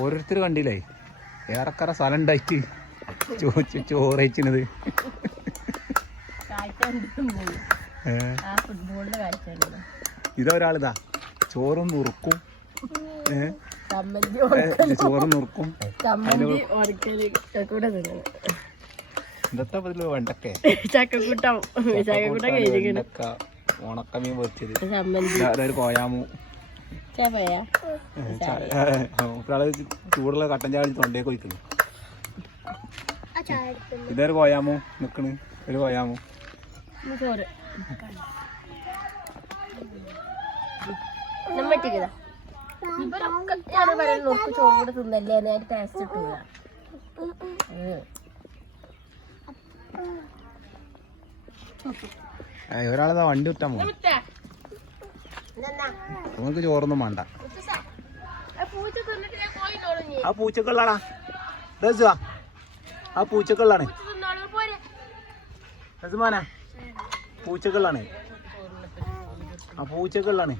ഓരോരുത്തർ കണ്ടില്ലേ ഏറെക്കറെ സ്ഥലം ഉണ്ടായിട്ട് ചോറയിച്ചത്. ഇതൊരാളിതാ ചോറും നുറുക്കും, ചോറും നുറുക്കും. ഇന്നത്തെ പതില് വെണ്ടക്ക, ഉണക്കമീൻ പൊരിച്ചത്, ഒരു കോയാമു, ചൂടുള്ള കട്ടൻ ചാടി തൊണ്ടേക്ക് ഒഴിക്കുന്നു. ഇതൊരു കോയാമു നിക്കണ്, ഒരു കോയാമു. ഒരാളെന്താ വണ്ടി വിട്ടാ പോകും. നിങ്ങൾക്ക് ചോറൊന്നും വേണ്ട. ആ പൂച്ചക്കുള്ളാടാ, ആ പൂച്ചക്കുള്ളാണ്, രസമാനാ പൂച്ചക്കുള്ളാണ്, ആ പൂച്ചക്കുള്ളാണ്.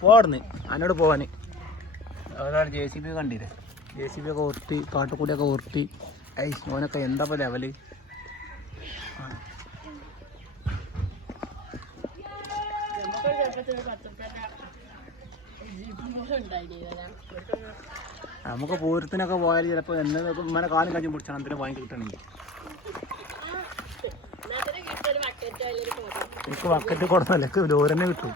പോടുന്ന് എന്നോട് പോവാന്. ഒരാൾ JCB കണ്ടില്ലേ, JCB ഒക്കെ ഉരുട്ടി, കാട്ടുകൂടിയൊക്കെ ഉരുട്ടി. ഓനൊക്കെ എന്താ ലെവല്. നമുക്ക് പൂരത്തിനൊക്കെ പോയാൽ ചിലപ്പോൾ ഇങ്ങനെ കാലം കഴിഞ്ഞ് പിടിച്ചാൽ എന്തിനും വാങ്ങി കിട്ടണമെങ്കിൽ എനിക്ക് ബക്കറ്റ് കൊടുത്തല്ല, എനിക്ക് ലോരന്നെ കിട്ടും.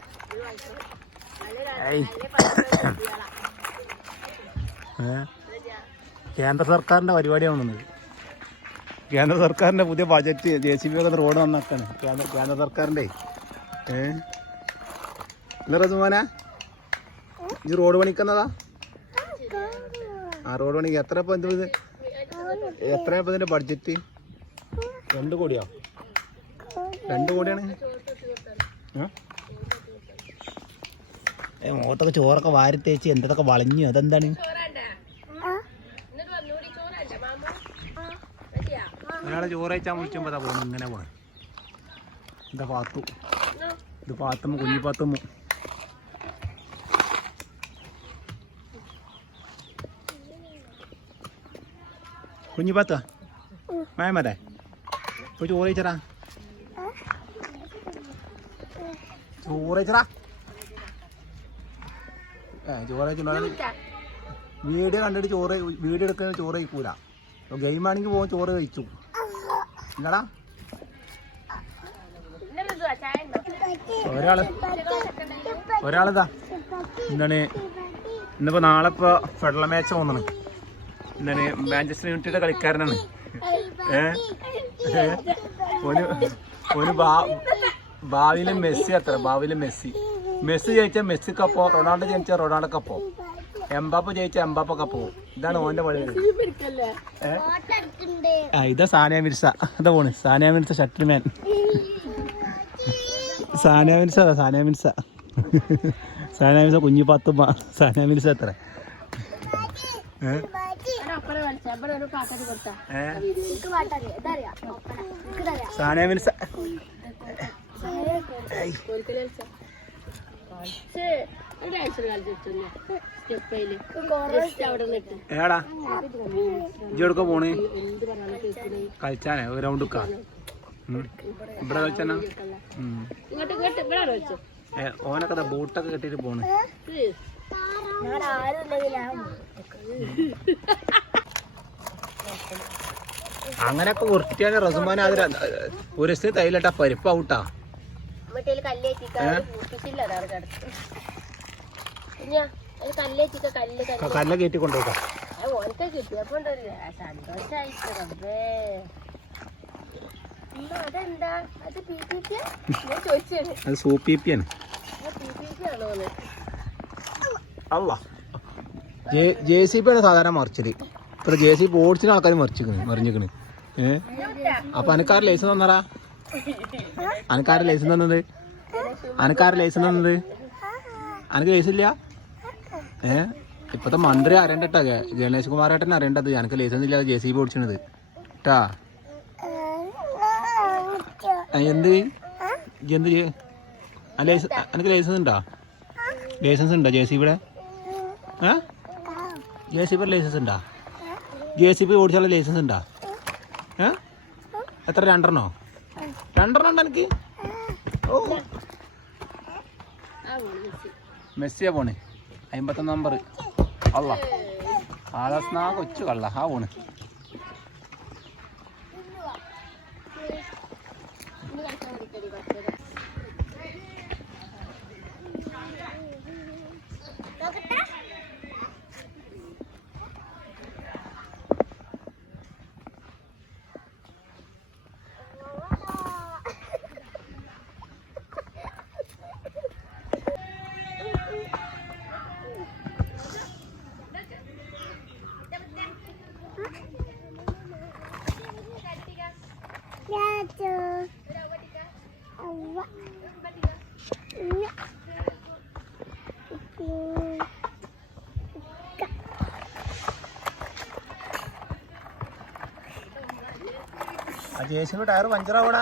കേന്ദ്ര സർക്കാരിൻ്റെ പരിപാടിയാണ്. കേന്ദ്ര സർക്കാരിൻ്റെ പുതിയ ബജറ്റ് JCB ഒക്കെ റോഡ് നന്നാക്കാണ്. കേന്ദ്ര സർക്കാരിൻ്റെ അല്ല റസുമാനാ, ഈ റോഡ് പണിക്കുന്നതാ? ആ റോഡ് പണിക്ക് എത്ര ഇപ്പം ഇതിൻ്റെ ബഡ്ജറ്റ്? 2 കോടിയോ? 2 കോടിയാണ്. മുഖത്തൊക്കെ ചോറൊക്കെ വാരി തേച്ച് എന്തൊക്കെ വളഞ്ഞു. അതെന്താണ്? ഒരാളെ ചോറ് കഴിച്ചാൽ മുടിച്ചുമ്പോൾ പോകുന്നു. ഇങ്ങനെ പോകണം. എന്താ പാത്തു, ഇത് പാത്തമ്മ, കുഞ്ഞിപ്പാത്തമ്മ. കുഞ്ഞിപ്പാത്ത മായമല്ലേ പോയി ചോറ് കഴിച്ചടാ, ചോറ് കഴിച്ചടാ. ചോറ് കഴിച്ചിട്ടുണ്ടോ? വീഡിയോ കണ്ടിട്ട് വീഡിയോ എടുക്കുന്ന ചോറ് കഴിക്കൂല. ഗെയിം ആണെങ്കിൽ പോകും ചോറ് കഴിച്ചു. എന്താടാ ഒരാളിതാ എന്താണ് ഇന്നിപ്പോൾ നാളെ ഇപ്പോൾ ഫെഡറൽ മാച്ച് തോന്നണം. എന്താണ് മാഞ്ചസ്റ്റർ യുണൈറ്റഡ് കളിക്കാരനാണ്. ഒരു ഭാവിയിലെ മെസ്സി അത്ര, ഭാവിയിലെ മെസ്സി ജയിച്ചാൽ മെസ്സിക്കപ്പോ, റൊണാൾഡോ ജയിച്ചാൽ റൊണാൾഡോക്കപ്പോ, എംബാപ്പ ജയിച്ചാൽ എംബാപ്പക്കപ്പോ. ഇതാണ് ഓന്റെ പണി. ഇതാ സാനിയ മിർസ, അതാ പോണ് സാനിയ മിർസ ഷട്ടിൽമാൻ. സാനിയ മിർസ കുഞ്ഞിപ്പാത്തുമ്മ. സാനിയ മിർസ എത്ര സാനിയ മിർസ. ഏടാ ഇജെടുക്ക പോണ് കളിച്ചാനേ ഒരു റൗണ്ട് ഇവിടെ കളിച്ചാ. ഓനൊക്കെ ബോട്ടൊക്കെ കെട്ടിട്ട് പോണ്. അങ്ങനെയൊക്കെ വൃത്തിയാണ് റസുമാൻ. അതിൽ ഒരു ദിവസം തൈലട്ടാ പരിപ്പ് ഔട്ടാ. കല്ല കയറ്റി കൊണ്ടുപോകാം. അത് സൂപ്പിയാണ്. അല്ല JCB ആണ് സാധാരണ മറിച്ചത്. ഇപ്പൊ JCB ഓടിച്ചിന് ആൾക്കാർ മറിഞ്ഞിക്കണ്. അപ്പൊ അനക്കാര് ലൈസൻസ് തന്നറാ? അനക്കാര് ലൈസൻസ് തന്നത്? അനക്കാര് ലൈസൻസ് തന്നത്? അനക്ക് ലൈസൻസ് ഇല്ല? ഇപ്പത്തെ മന്ത്രി അറിയണ്ടട്ടാ, ഗണേഷ് കുമാറേട്ടനെ അറിയേണ്ടത്. എനിക്ക് ലൈസൻസ് ഇല്ലാതെ JCB ഓടിച്ചത് ട്ടാ. എന്ത് എനിക്ക് ലൈസൻസ് ഉണ്ടോ? ലൈസൻസ് ഉണ്ടോ JCBയുടെ? JCB ലൈസൻസ് ഉണ്ടാ? JCB ഓടിച്ചാലുള്ള ലൈസൻസ് ഉണ്ടാ? എത്ര? 2 ഉണ്ടോ എനിക്ക്? ഓ മെസ്സിയാ പോണ് 51 നമ്പർ. അല്ല ആളസ്നാ കൊച്ചു കള്ള ആ പോണ്. JCB tyre പഞ്ചറാവൂടാ.